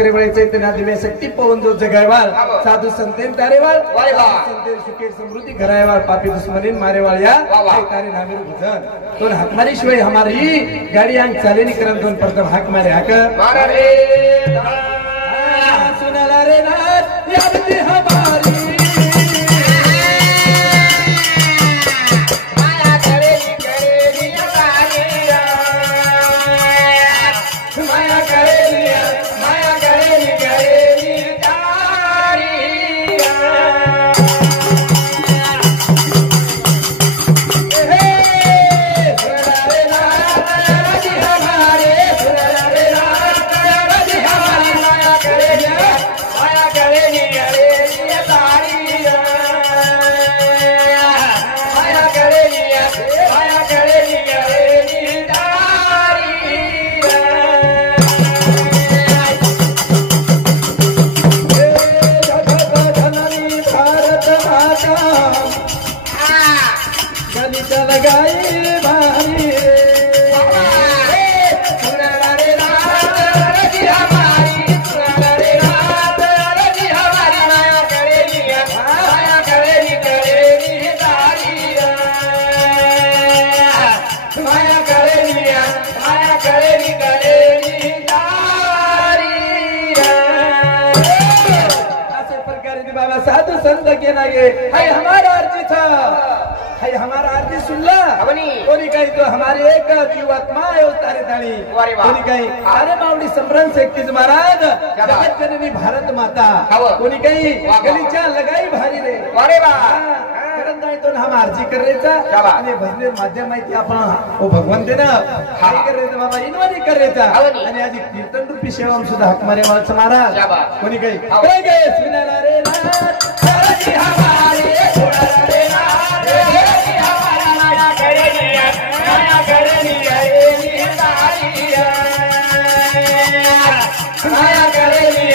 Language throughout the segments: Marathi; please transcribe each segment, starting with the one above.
करे वाले चैतन्य आदि में शक्ति पवन जो जगाएवाल साधु संतेन तारेवाल संतेन सुखे समृद्धि घराएवाल पापी दुश्मनीन मारेवाल या तारे नामे भजन दोन हाक मारी शिवाय हमारी गाड़ी आंग चाले नहीं करन दोन प्रथम हाक मारे हाक मारा रे सुनाला रे नाथ याद हमारी साधु संत के नागे हाय हमारा अर्जी था हाय हमारा अर्जी सुनला कोणी काही तो हमारे एक जीवात्मा आहे उतारे ताणी कोणी काही अरे मावडी संभ्रम शक्तीज महाराज जगत जननी भारत माता कोणी काही गलीच्या लगाई भारी रे अरे वा कारण नाही तो हम अर्जी कर रेचा आणि भजने माध्यम माहिती आपण ओ भगवान देना काय कर रेचा बाबा इनवानी कर रेचा आणि आधी कीर्तन रूपी सेवा सुद्धा हक मारे वाच महाराज कोणी काही काय गे सुनाला रे हरी हमारे सुनाला रे हरी हमारा माया करेनी रे तारिया माया करेनी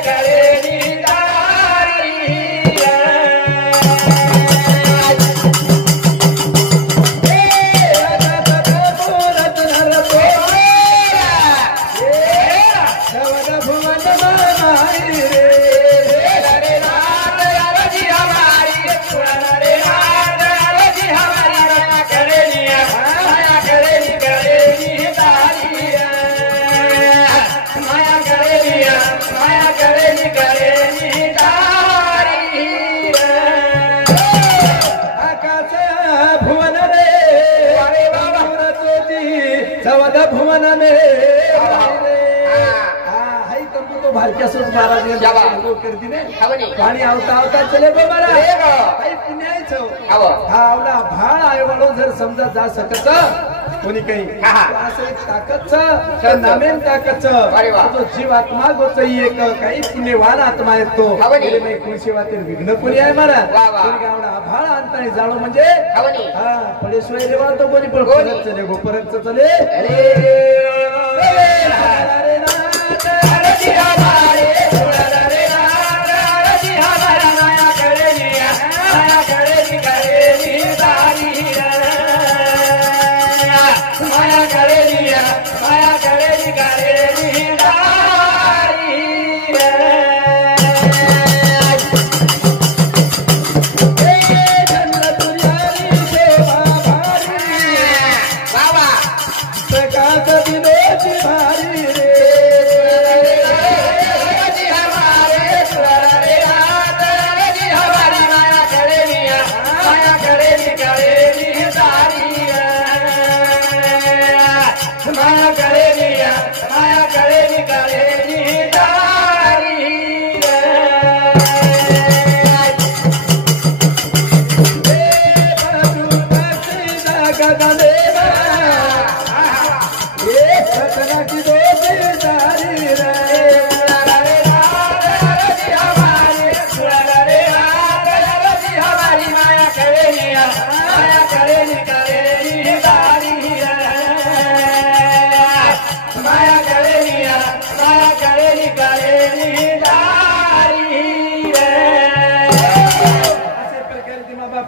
तारिया भुवन में भालक्या सोच महाराज कर दिने पाणी आवता आवता चले बाबा काही पुण्याचं हा आवला भाळ आहे वाळो जर समजा जा सकत कोणी काही असं एक ताकदचं नामेन ताकदचं जो जीवात्मा गोच एक काही पुण्यवान आत्मा आहे तो कोणशी वाटेल विघ्न कोणी आहे महाराज कोणी आवडा भाळ आणता जाळो म्हणजे हा पडेश्वर रेवा तो कोणी पण परत चले गो परत चले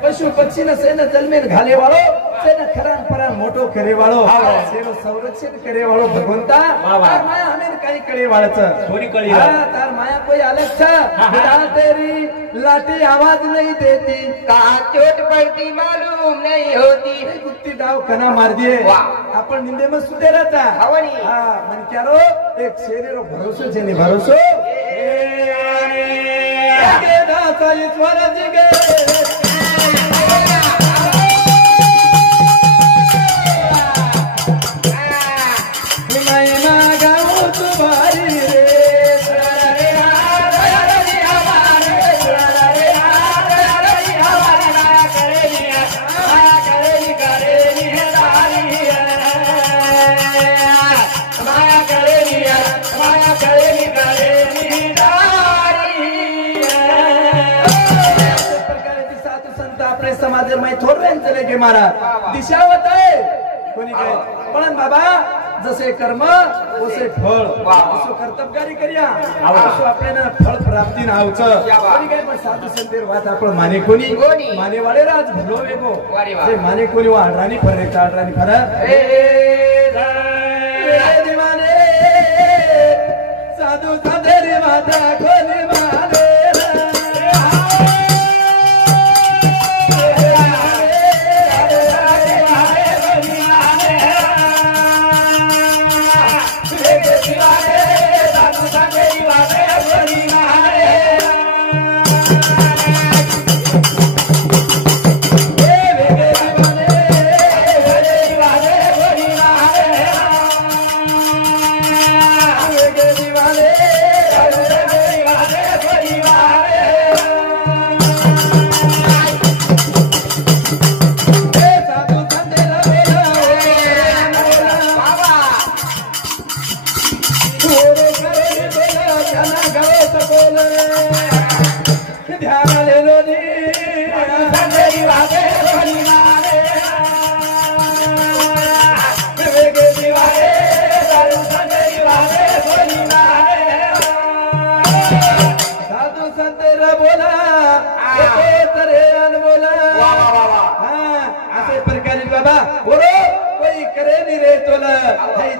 पशु पक्षी न सेन जलमेन घाले वालो सेन खरान परान मोटो करे वालो सेनो संरक्षण करे वालो भगवंता माया हमें काही कळी वाळच थोड़ी कड़ी तार माया कोई अलग था तेरी लाठी आवाज नहीं देती कहाँ चोट पड़ती मालूम नहीं होती कुत्ती डाव कना मार दिए अपन निंदे में सुते रहता हवनी मन क्या रो एक शेरे रो भरोसे छे नहीं भरोसो के दाता ईश्वर जी के समाज में थोडे चले गे मारा दिशा होत आहे कोणी काय पण बाबा जसे कर्म तसे फळ असो कर्तव्यकारी करिया असो आपल्याला फळ प्राप्ती नावच कोणी काय पण साधू संतेर वात आपण माने कोणी माने वाले राज भलो वेगो जे माने कोणी वाडरानी फरे चाडरानी फरा दिवाने साधू संतेर वात कोणी माने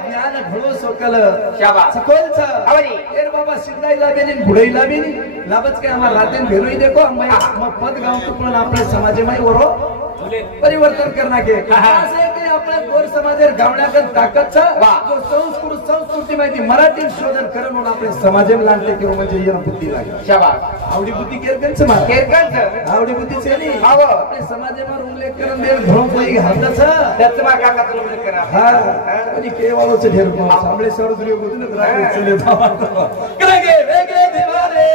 ज्ञान घडो सोकल सकोलच बाबा शिंदाईला बेनी घुडईला बेनी लाभच काय आम्हाला रातेन भेरुई देखो मग पद गाव तुपण आपल्या समाजमाई वरो परिवर्तन करना के असे की आपल्या गोर समाजेर गावण्याकन ताकद जो संस्कृती माहिती मराठी शोधन करून म्हणून आपल्या समाजेम लांटे किंवा म्हणजे येण बुद्धी लागे शाबास आवडी बुद्धी केरकनच मार केरकनच आवडी बुद्धी छेनी हाव आपल्या समाजेमा उल्लेख करून देल घोळ कोई हातच त्याच मा काका तुला उल्लेख करा हा आणि केवालोच ढेर को सांभळे सरदुरियो गुतन रागे चले बाबा करेगे वेगे दिवाले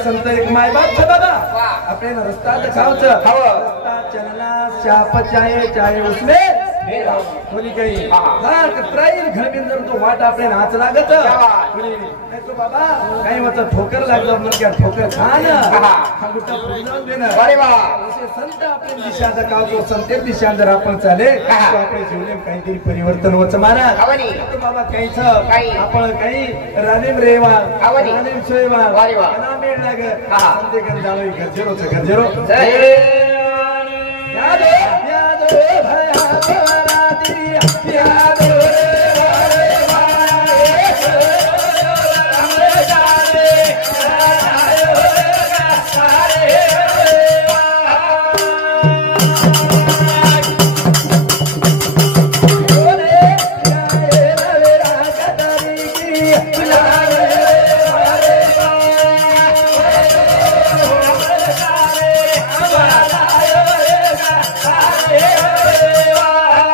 संत एक माय बाप था बाबा अपने रास्ता दिखाओ रास्ता चलना चाप चाहे उसमें कोणी काही हा कत्राईल घरबिंदर तो वाट आपले नाच लागत कोणी नाही तो बाबा काही वाचा ठोकर लागला म्हणून क्या ठोकर खान हा गुट्टा पुरवून देणं अरे वा असे संत आपले दिशा दाखवतो संतेर दिशा जर आपण चाले तो आपल्या जीवनात काहीतरी परिवर्तन होत मारा तो बाबा काहीच आपण काही राणीम रेवा राणीम सोयवा ना मेळ लागे संते गंजाळो गंजेरो